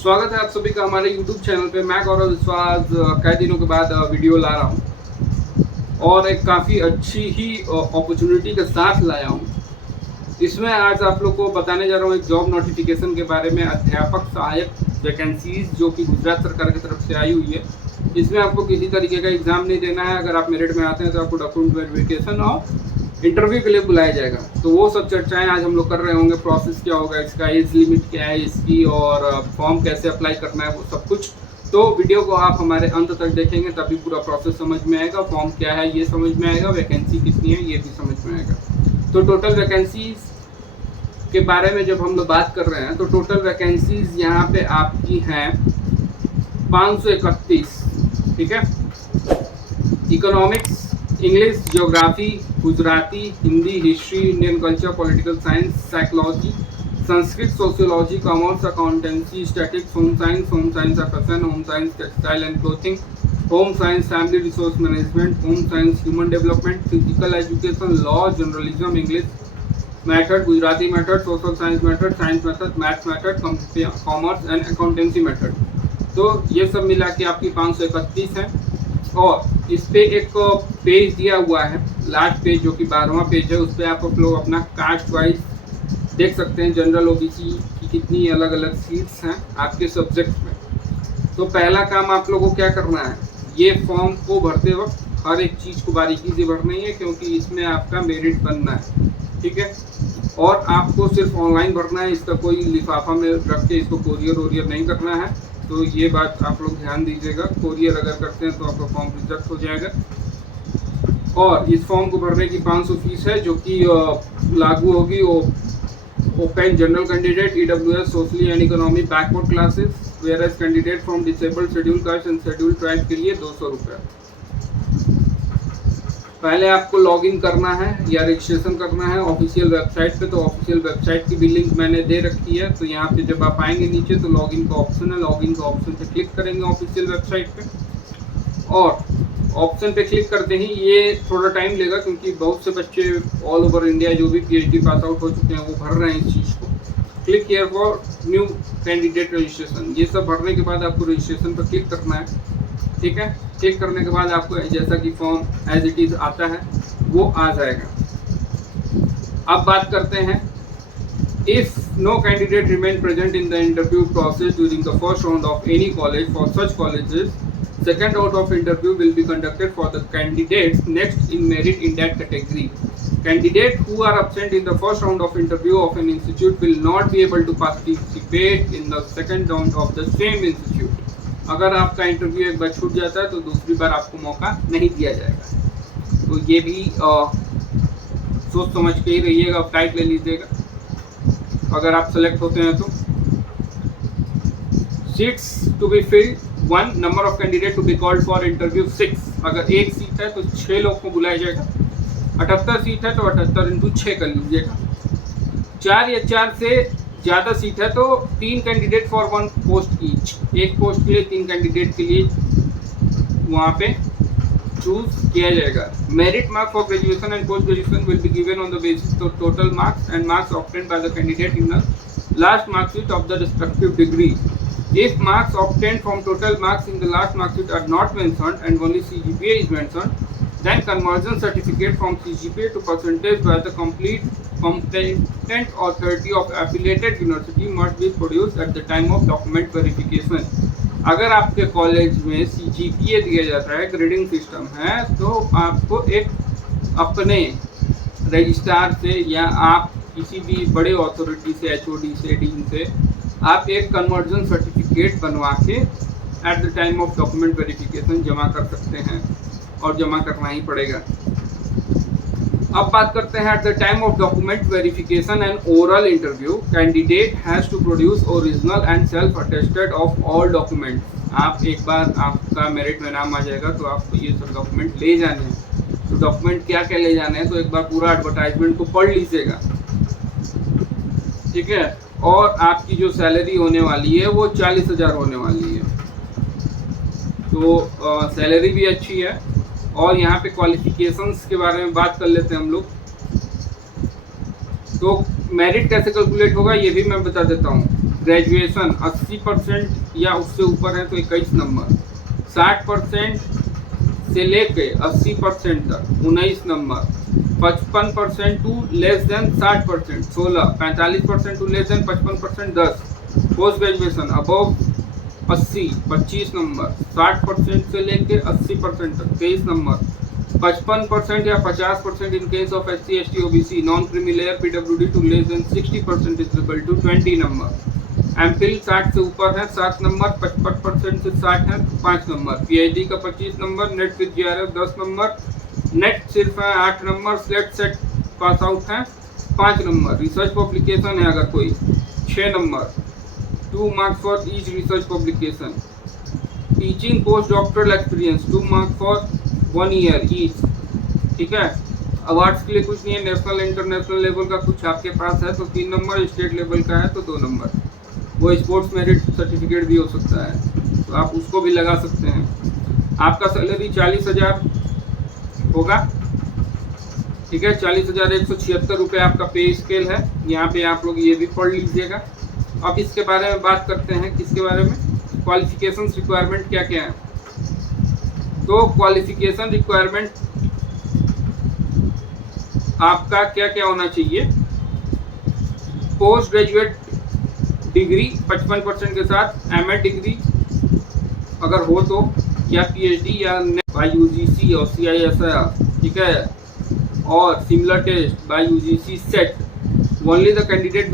स्वागत है आप सभी का हमारे YouTube चैनल पे। मैं गौरव विश्वास कई दिनों के बाद वीडियो ला रहा हूँ और एक काफ़ी अच्छी ही अपॉर्चुनिटी के साथ लाया हूँ। इसमें आज आप लोग को बताने जा रहा हूँ एक जॉब नोटिफिकेशन के बारे में, अध्यापक सहायक वैकेंसीज जो कि गुजरात सरकार की तरफ से आई हुई है। इसमें आपको किसी तरीके का एग्ज़ाम नहीं देना है। अगर आप मेरिट में आते हैं तो आपको डॉक्यूमेंट वेरिफिकेशन और इंटरव्यू के लिए बुलाया जाएगा। तो वो सब चर्चाएं आज हम लोग कर रहे होंगे। प्रोसेस क्या होगा इसका, एज लिमिट क्या है इसकी, और फॉर्म कैसे अप्लाई करना है, वो सब कुछ। तो वीडियो को आप हमारे अंत तक देखेंगे तभी पूरा प्रोसेस समझ में आएगा। फॉर्म क्या है ये समझ में आएगा, वैकेंसी कितनी है ये भी समझ में आएगा। तो टोटल वैकेंसीज के बारे में जब हम लोग बात कर रहे हैं तो टोटल वैकेंसीज यहाँ पे आपकी हैं 531। ठीक है। Economics, English, geography, Gujarati, Hindi, history, Indian culture, political science, psychology, Sanskrit, sociology, commerce, accountancy, statics, home science of fashion, home science textile and clothing, home science family resource management, home science human development, physical education, law, journalism, English method, Gujarati method, social science method, maths method, commerce and accountancy method. तो ये सब मिला के आपकी 531 है। और इस पे एक पेज दिया हुआ है, लास्ट पेज जो कि 12वां पेज है, उस पर आप लोग अपना कास्ट वाइज देख सकते हैं जनरल ओबीसी की कितनी अलग अलग सीट्स हैं आपके सब्जेक्ट में। तो पहला काम आप लोगों को क्या करना है, ये फॉर्म को भरते वक्त हर एक चीज़ को बारीकी से भरनी है क्योंकि इसमें आपका मेरिट बनना है। ठीक है। और आपको सिर्फ ऑनलाइन भरना है, इसका कोई लिफाफा में रख के इसको कोरियर नहीं करना है। तो ये बात आप लोग ध्यान दीजिएगा। कोरियर अगर करते हैं तो आपका फॉर्म रिजेक्ट हो जाएगा। और इस फॉर्म को भरने की 500 फीस है जो कि लागू होगी open general candidate, EWS, socially and economy backward classes, whereas candidate from disabled schedule caste and schedule tribe के लिए 200 रुपये। पहले आपको लॉगिन करना है या रजिस्ट्रेशन करना है ऑफिशियल वेबसाइट पे। तो ऑफिशियल वेबसाइट की भी लिंक मैंने दे रखी है। तो यहाँ पे जब आप आएंगे नीचे तो लॉगिन का ऑप्शन है, लॉगिन का ऑप्शन पे क्लिक करेंगे ऑफिशियल वेबसाइट पे। और ऑप्शन पे क्लिक करते ही ये थोड़ा टाइम लेगा क्योंकि बहुत से बच्चे ऑल ओवर इंडिया जो भी पीएचडी पास आउट हो चुके हैं वो भर रहे हैं इस चीज़ को। Click here for new candidate registration, ये सब भरने के बाद आपको रजिस्ट्रेशन पर क्लिक करना है। ठीक है। क्लिक करने के बाद आपको जैसा कि फॉर्म एज इट इज आता है वो आ जाएगा। अब बात करते हैं, if no candidate remain present in the interview process during the first round of any college for such colleges, second round of interview will be conducted for the candidates next in merit in that category. Candidates who are absent in the first round of interview of an institute will not be able to participate in the second round of the same institute. अगर आपका interview एक बार छूट जाता है तो दूसरी बार आपको मौका नहीं दिया जाएगा। तो ये भी सोच समझ के ही रहिएगा, टाइप ले लीजिएगा अगर आप सेलेक्ट होते हैं तो। Seats to be filled 1, number of candidate to be called for interview 6। अगर एक सीट है तो 6 लोग को बुलाया जाएगा। 78 सीट है तो 78 × 6 कर लीजिएगा। 4 या 4 से ज़्यादा सीट है तो 3 कैंडिडेट फॉर 1 पोस्ट ईच। एक पोस्ट के लिए 3 कैंडिडेट के लिए वहाँ पे चूज किया जाएगा। Merit mark for graduation and post graduation will be given on the basis of total marks and marks obtained by the candidate in the last marksheet of the respective degree. If marks obtained from total marks in the last mark sheet are not mentioned and only CGPA is mentioned, then conversion certificate from CGPA to percentage by the competent authority of affiliated university must be produced at the time of document verification. अगर आपके college में CGPA दिया जाता है, grading system है, तो आपको एक अपने रजिस्ट्रार से या आप किसी भी बड़े अथॉरिटी से, HOD से, डीन से आप एक कन्वर्जन सर्टिफिकेट बनवा के eight the time of document verification जमा कर सकते हैं और जमा करना ही पड़ेगा। अब बात करते हैं at the time of document verification and oral interview, candidate has to produce original and self attested of all documents. आप एक बार आपका मेरिट में नाम आ जाएगा तो आपको ये सब डॉक्यूमेंट ले जाने हैं। तो डॉक्यूमेंट क्या क्या ले जाने हैं तो एक बार पूरा एडवर्टाइजमेंट को पढ़ लीजिएगा। ठीक है। और आपकी जो सैलरी होने वाली है वो 40,000 होने वाली है। तो सैलरी भी अच्छी है। और यहाँ पे क्वालिफिकेशंस के बारे में बात कर लेते हैं हम लोग। तो मेरिट कैसे कैलकुलेट होगा ये भी मैं बता देता हूँ। ग्रेजुएशन 80% या उससे ऊपर है तो 21 नंबर, 60% से लेके 80% तक 19 number, 55% to less than 60% 16, 45% to less than 55% 10, post graduation above 80 25 number, 60% से लेके 80% तक 23 नंबर, 55% या 50% in case of SC ST OBC non creamy layer PWD to less than 60% is equal to 20 number. MPhil 60 से ऊपर है 7 नंबर, 55% से 60 है 5 number, PhD का 25 number, net with JRF 10 number, net सिर्फ है 8 number, slate set pass out है 5 number, research publication है अगर कोई 6 number, 2 marks for each research publication, teaching post doctoral experience 2 marks for 1 year each. ठीक है, अवार्ड्स के लिए कुछ नहीं है, नेशनल इंटरनेशनल लेवल का कुछ आपके पास है तो 3 नंबर, स्टेट लेवल का है तो 2 नंबर, वो स्पोर्ट्स मेरिट सर्टिफिकेट भी हो सकता है तो आप उसको भी लगा सकते हैं। आपका सैलरी 40,000 होगा। ठीक है, 40,176 रुपये आपका पे स्केल है। यहाँ पे आप लोग ये भी पढ़ लीजिएगा। अब इसके बारे में बात करते हैं, किसके बारे में, क्वालिफिकेशंस रिक्वायरमेंट क्या क्या है। तो क्वालिफिकेशन रिक्वायरमेंट आपका क्या क्या होना चाहिए, पोस्ट ग्रेजुएट डिग्री 55% के साथ, MA डिग्री अगर हो तो, या PhD या बाय UGC और CISR। ठीक है, और similar test by UGC set, only the candidate